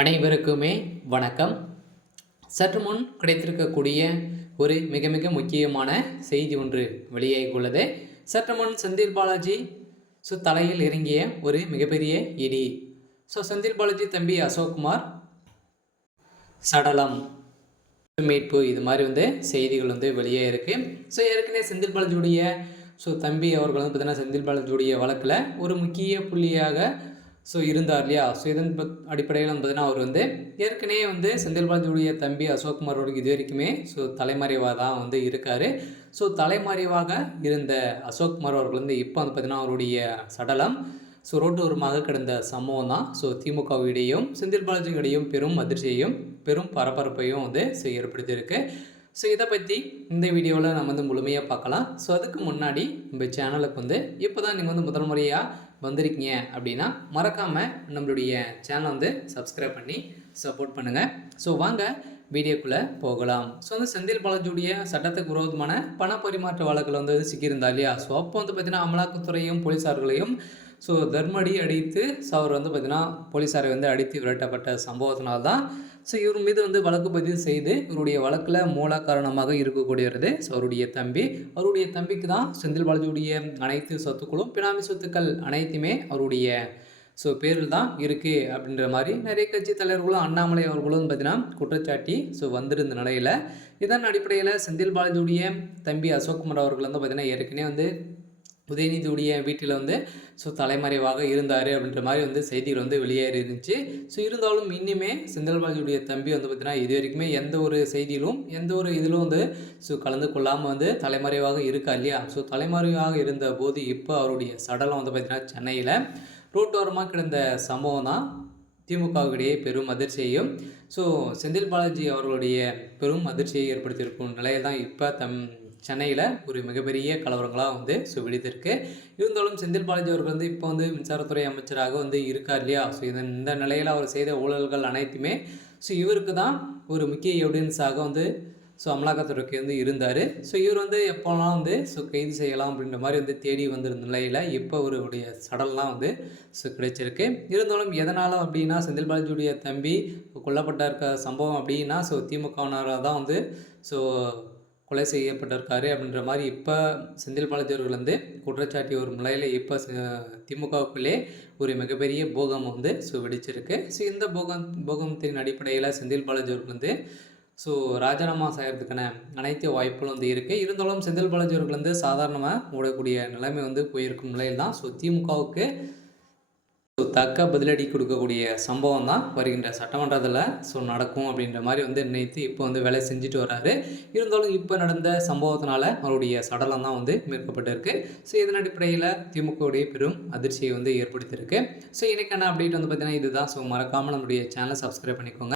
அனைவருக்குமே வணக்கம். சற்று முன் கிடைத்திருக்கக்கூடிய ஒரு மிக மிக முக்கியமான செய்தி ஒன்று வெளியாகியுள்ளது. சற்று முன் செந்தில் பாலாஜி தலையில் இறங்கிய ஒரு மிகப்பெரிய இடி. செந்தில் பாலாஜி தம்பி அசோக்குமார் சடலம் மீட்பு, இது மாதிரி செய்திகள் வெளியே இருக்கு. ஏற்கனவே செந்தில் பாலாஜியுடைய தம்பி அவர்கள் பார்த்தீங்கன்னா செந்தில் பாலாஜியுடைய வழக்கில் ஒரு முக்கிய புள்ளியாக இருந்தார் இல்லையா. இதன் அடிப்படையில் பார்த்தீங்கன்னா அவர் ஏற்கனவே செந்தில் பாலாஜியுடைய தம்பி அசோக்குமாரோடு இது வரைக்குமே தலைமறைவாக தான் இருக்கார். தலைமறைவாக இருந்த அசோக்குமார் அவர்கள் இப்போ பார்த்தீங்கன்னா அவருடைய சடலம் ரோட்டோரமாக கிடந்த சம்பவம் தான் திமுகவிடையும் செந்தில் பாலாஜியிடையும் பெரும் அதிர்ச்சியையும் பெரும் பரபரப்பையும் ஏற்படுத்தியிருக்கு. இதை பற்றி இந்த வீடியோவில் நம்ம முழுமையாக பார்க்கலாம். அதுக்கு முன்னாடி நம்ம சேனலுக்கு இப்போ தான் நீங்கள் முதல் முறையாக வந்திருக்கீங்க அப்படின்னா மறக்காமல் நம்மளுடைய சேனலை சப்ஸ்கிரைப் பண்ணி சப்போர்ட் பண்ணுங்கள். வாங்க வீடியோக்குள்ளே போகலாம். செந்தில் பாலாஜியுடைய சட்டத்துக்கு விரோதமான பண பரிமாற்ற வழக்கில் சிக்கியிருந்தா இல்லையா. அப்போ பார்த்திங்கன்னா அமலாக்கத்துறையும் போலீஸார்களையும் தர்மடி அடித்து அவர் பார்த்திங்கன்னா போலீஸாரை அடித்து விரட்டப்பட்ட சம்பவத்தினால்தான் இவர் மீது வழக்கு பதிவு செய்து இவருடைய வழக்கில் மூல காரணமாக இருக்கக்கூடியது அவருடைய தம்பி. அவருடைய தம்பிக்கு தான் செந்தில் பாலாஜியுடைய அனைத்து சொத்துக்களும் பினாமி சொத்துக்கள் அனைத்துமே அவருடைய பேரில் தான் இருக்குது அப்படின்ற மாதிரி நிறைய கட்சி தலைவர்களும் அண்ணாமலை அவர்களும் பார்த்தீங்கன்னா குற்றச்சாட்டி வந்திருந்த நிலையில் இதன் அடிப்படையில் செந்தில் பாலாஜியுடைய தம்பி அசோக்குமார் அவர்கள் பார்த்தீங்கன்னா ஏற்கனவே உதயநிதியுடைய வீட்டில் தலைமறைவாக இருந்தார் அப்படின்ற மாதிரி செய்திகள் வெளியேறி இருந்துச்சு. இருந்தாலும் இன்னுமே செந்தில் பாலாஜியுடைய தம்பி பார்த்தீங்கன்னா இது வரைக்குமே எந்த ஒரு செய்தியிலும் எந்த ஒரு இதிலும் கலந்து கொள்ளாமல் தலைமறைவாக இருக்கா இல்லையா. தலைமறைவாக இருந்த போது இப்போ அவருடைய சடலம் பார்த்தீங்கன்னா சென்னையில் ரோட்டோரமாக கிடந்த சம்பவம் தான் திமுகவிடையே பெரும் அதிர்ச்சியையும் செந்தில் பாலாஜி அவர்களுடைய பெரும் அதிர்ச்சியை ஏற்படுத்தியிருக்கும் நிலையில் தான் இப்போ சென்னையில் ஒரு மிகப்பெரிய கலவரங்களாக வெடித்திருக்கு. இருந்தாலும் செந்தில் பாலாஜி அவர்கள் இப்போ மின்சாரத்துறை அமைச்சராக இருக்கார் இல்லையா. இந்த நிலையில் அவர் செய்த ஊழல்கள் அனைத்துமே இவருக்கு தான் ஒரு முக்கிய எவிடன்ஸாக அமலாக்கத்துறைக்கு இருந்தார். இவர் எப்போலாம் கைது செய்யலாம் அப்படின்ற மாதிரி தேடி வந்திருந்த நிலையில் இப்போ அவருடைய சடல்லாம் கிடைச்சிருக்கு. இருந்தாலும் எதனால் அப்படின்னா செந்தில் பாலாஜியுடைய தம்பி கொல்லப்பட்ட இருக்க சம்பவம் அப்படின்னா திமுகவினராக தான் கொலை செய்யப்பட்டிருக்காரு அப்படின்ற மாதிரி இப்போ செந்தில் பாலாஜி அவர்கள் குற்றச்சாட்டி ஒரு நிலையில் இப்போ திமுகவுக்குள்ளே ஒரு மிகப்பெரிய பூகம்பம் வெடிச்சிருக்கு. இந்த பூகம்பத்தின் அடிப்படையில் செந்தில் பாலாஜி அவர்கள் ராஜினாமா செய்கிறதுக்கான அனைத்து வாய்ப்புகளும் இருக்குது. இருந்தாலும் செந்தில் பாலாஜி அவர்கள் சாதாரணமாக ஓடக்கூடிய நிலைமை போயிருக்கும் நிலையில் தான் திமுகவுக்கு தக்க பதிலடி கொடுக்கக்கூடிய சம்பவம் தான் வருகின்ற சட்டமன்றத்தில் நடக்கும் அப்படின்ற மாதிரி நினைத்து இப்போ வேலை செஞ்சுட்டு வர்றாரு. இருந்தாலும் இப்போ நடந்த சம்பவத்தினால அவருடைய சடலம் தான் மீட்கப்பட்டிருக்கு. இதன் அடிப்படையில் திமுகவுடைய பெரும் அதிர்ச்சியை ஏற்படுத்தியிருக்கு. இன்றைக்கான அப்டேட் பார்த்தீங்கன்னா இதுதான். மறக்காமல் நம்மளுடைய சேனலை சப்ஸ்கிரைப் பண்ணிக்கோங்க.